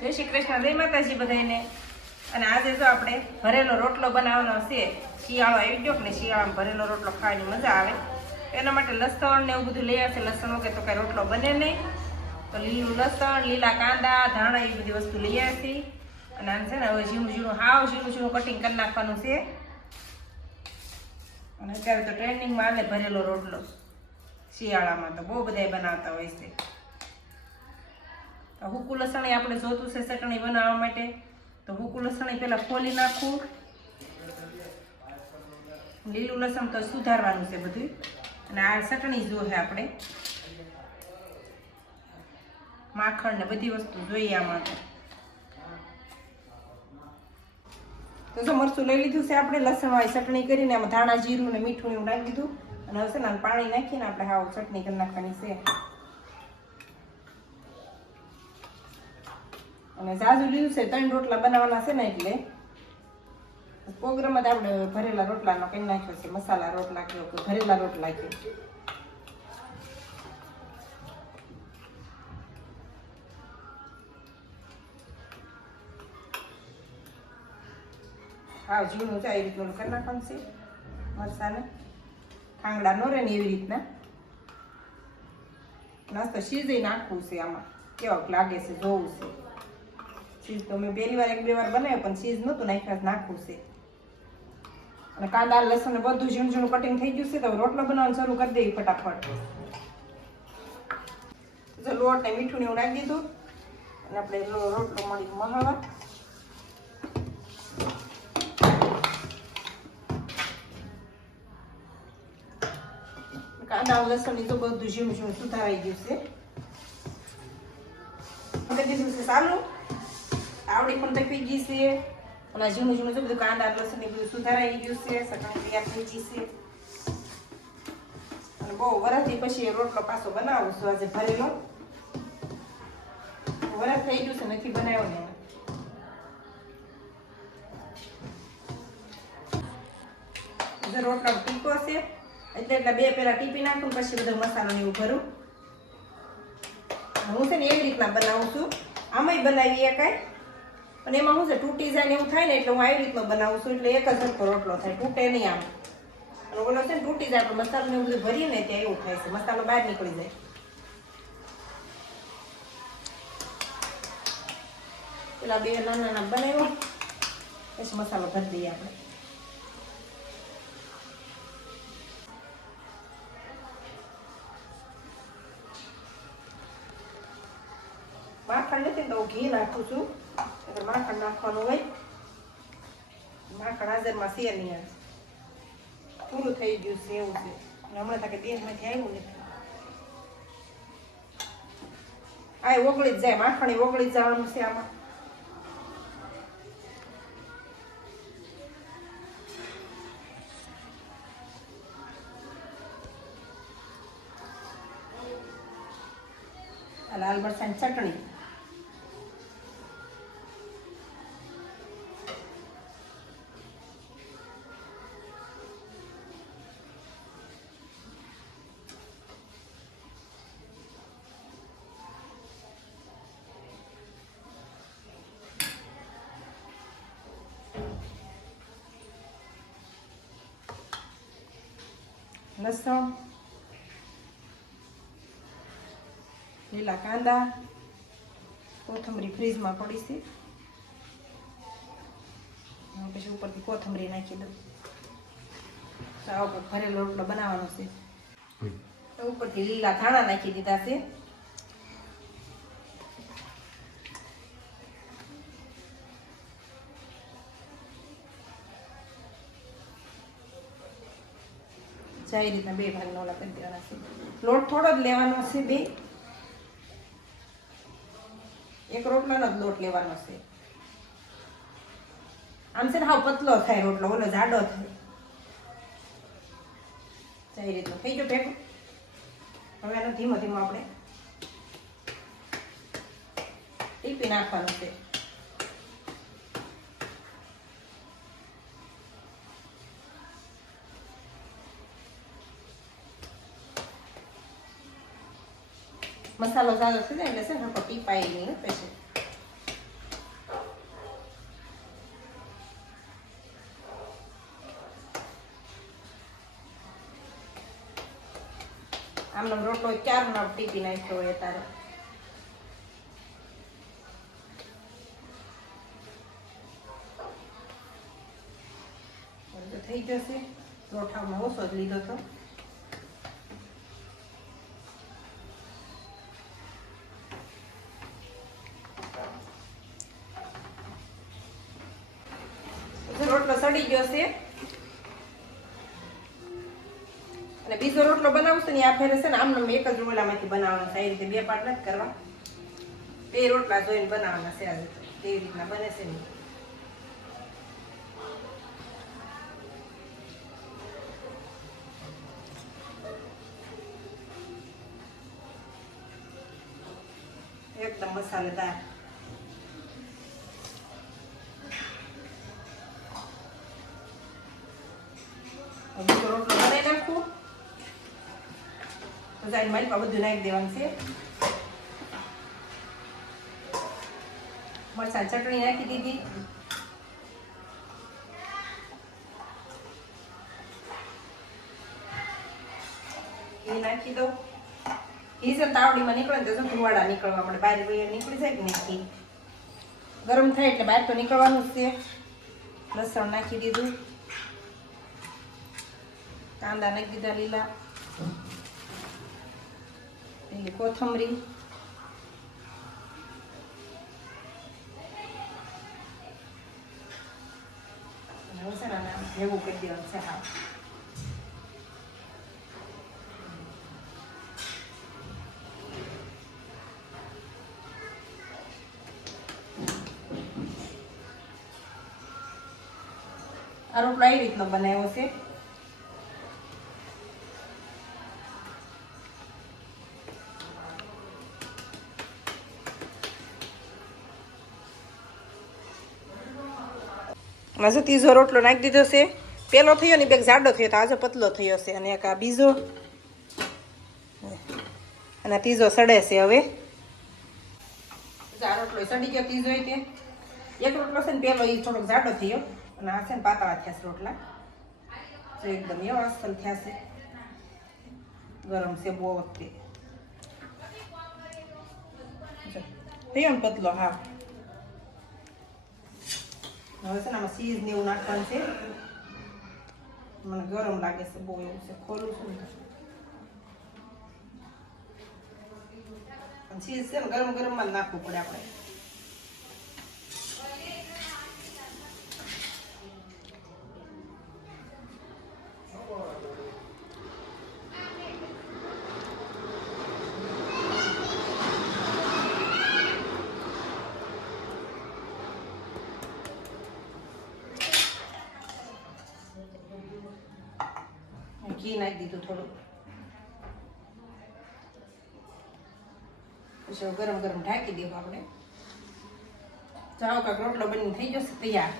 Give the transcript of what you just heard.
જય શ્રી કૃષ્ણ, જય માતાજી બધાને અને આજે જો આપણે ભરેલો રોટલો બનાવવાનો છે. શિયાળો આવી ગયો ને શિયાળામાં ભરેલો રોટલો ખાવાની મજા આવે. એના માટે લસણ ને એવું બધું લઈ આવશે. લસણ વગર તો કાંઈ રોટલો બને નહીં. તો લીલું લસણ, લીલા કાંદા, ધાણા એ બધી વસ્તુ લઈ આવશે. અને આમ છે ને, હવે ઝીણું ઝીણું, હાવ ઝીણું ઝીણું કટિંગ કરી નાખવાનું છે. અને અત્યારે તો ટ્રેન્ડિંગમાં આવે ભરેલો રોટલો. શિયાળામાં તો બહુ બધાય બનાવતા હોય છે. તો હુકુ લસણ આપણે જોતું છે ચટણી બનાવવા માટે. તો હુકુ લસણ પેલા ખોલી નાખું. લીલું લસણ તો સુધારવાનું છે બધું. અને આ ચટણી જોશે આપણે. માખણ ને બધી વસ્તુ જોઈએ આમાં તો તો મરચું લઈ લીધું છે આપણે, લસણવાળી ચટણી કરીને એમાં ધાણા, જીરું ને મીઠું એવું નાખી દીધું. અને હવે છે ને પાણી નાખીને આપણે હાવ ચટણી કરી નાખવાની છે. અને જાજુ લીધું છે, ત્રણ રોટલા બનાવવાના છે ને એટલે. પ્રોગ્રામ જ આપણે ભરેલા રોટલાનો કંઈ નાખ્યો છે, મસાલા રોટલા કયો કે ભરેલા રોટલા કયો હા, ઝીણું છે એ રીતનું કરી નાખવાનું છે મરસાને ખાંગડા નો રહે ને એવી રીતના. નાસ્તો શીઝે નાખવું છે આમાં. કેવાક લાગે છે, જોવું છે. ચીઝ તો મેં પહેલી વાર એક બે વાર બનાવ્યો, પણ ચીઝ નહોતું નાખ્યા નાખવું છે. અને કાંદા લસણ ને બધું ઝીણું ઝીણું કટિંગ થઈ ગયું છે, તો રોટલો બનાવવાનું શરૂ કરી દઈએ ફટાફટ. જો લોટ ને મીઠું એવું નાખી દીધું, અને આપણે રોટલો મળી મહાવા. કાંદા લસણ તો બધું ઝીણું ઝીણું સુધારાઈ ગયું છે. દીધું છે સારું આવડી પણ તપી ગઈ છે. અને ઝીણું ઝીણું છે બધું કાંદા લસણ બધું સુધારાઈ ગયું છે. સકાળ તૈયાર થઈ ગઈ છે. અને બહુ વરસથી પછી રોટલો પાછો બનાવું છું આજે ભરેલો વરસ થઈ ગયું છે, નથી બનાવ્યો ને રોટલો ટીકો છે, એટલે એટલે બે પેલા ટીપી નાખું પછી બધો મસાલો ને એવું ભરું. હું છે ને એવી રીતના બનાવું છું. આમાંય બનાવી એકાય પણ એમાં શું છે તૂટી જાય એવું થાય ને એટલે હું આવી રીતનો બનાવું છું, એટલે એક જ સરખો રોટલો થાય. તૂટે નહીં આમ. અને ઓલો છે ને તૂટી જાય પણ મસાલો એવું બધું ભરીએ ને ત્યાં એવું થાય છે. મસાલો બહાર નીકળી જાય. પેલા બે નાના નાના બનાવ્યો. પછી મસાલો ભરી દઈએ આપણે. માખણ નથી તો હું ઘી નાખું છું. એટલે માખણ નાખવાનું હોય માખણ હાજરમાં છે નહીં આજ પૂરું થઈ ગયું છે એવું છે હમણાં તાકે દેહમાંથી આવ્યું નથી આ એ ઓગળી જ જાય માખણ ઓગળી જ જવાનું છે આમાં લાલ મરસાની ચટણી લસણ લીલા કાંદા કોથમરી ફ્રીજમાં પડી છે પછી ઉપરથી કોથમરી નાખી દઉં તો આવો ભરેલો રોટલો બનાવવાનો છે ઉપરથી લીલા ધાણા નાખી દીધા છે જાય રીતના બે ભાગનો ઓલા કરી દેવાના છે. લોટ થોડો જ લેવાનો છે બે. એક રોટલાનો જ લોટ લેવાનો છે. આમ છે ને હાવ પતલો થાય રોટલો, ઓલો જાડો થાય. જાય રીતનો. થઈ ગયો ભેગો? હવે એનો ધીમો ધીમો આપણે ટીપી નાખવાનું છે. મસાલો ઝાઝો થઈ જાય એટલે છે ને પીપાઈ નહીં પછી. આમનો રોટલો ચાર નળ ટીપી નાખ્યો હોય તારે થઈ જશે. રોઠામાં ઓછો જ લીધો તો. પછી ગયો છે. અને બીજો રોટલો બનાવશું ને આ ફેરે છે ને આમનો એક જ રોલામાંથી બનાવવાનો છે. એ રીતે બે પાર્ટ નથી કરવા. બે રોટલા જોઈને બનાવવાના છે આજે. કેવી રીતના બને છે ને એકદમ મસાલેદાર. તો મારી પાસે બધું નાખી દેવાનું છે મરચાં ચટણી નાખી દીધી ઘી નાખી દઉં ઘી છે ને તાવડીમાં નીકળે ને તો ધુવાડા નીકળવા મળે બહાર વહીએ નીકળી જાય કે નાખી ગરમ થાય એટલે બહાર તો નીકળવાનું જ છે લસણ નાખી દીધું કાંદા નાખી દીધા લીલા લીલી કોથમરી ભેગું કરી દેવાનું છે હા આ રોટલો એ રીતનો બનાવ્યો છે એમાં શું ત્રીજો રોટલો નાખી દીધો છે. પેલો થયો ને બેગ જાડો થયો તો આજે પતલો થયો છે. અને એક આ બીજો. અને ત્રીજો સડે છે હવે. આ રોટલો સડી ગયો ત્રીજો તે. એક રોટલો છે ને પહેલો એ થોડોક જાડો થયો. અને આ ને પાતળા થયા છે રોટલા. તો એકદમ એવા અસલ થયા છે. ગરમ છે બહુ વખતે જો, થયો ને પતલો હા. હવે છે ને આમાં ચીઝ ને એવું નાખવાનું છે મને ગરમ લાગે છે બહુ એવું છે ખોલું છું ને ચીઝ છે ને ગરમ ગરમમાં જ નાખવું પડે આપણે ઘી નાખી દીધું થોડું પછી ગરમ ગરમ ઢાંકી દેવું આપણે. ચાલો કાંક રોટલો બની થઈ જશે, તૈયાર.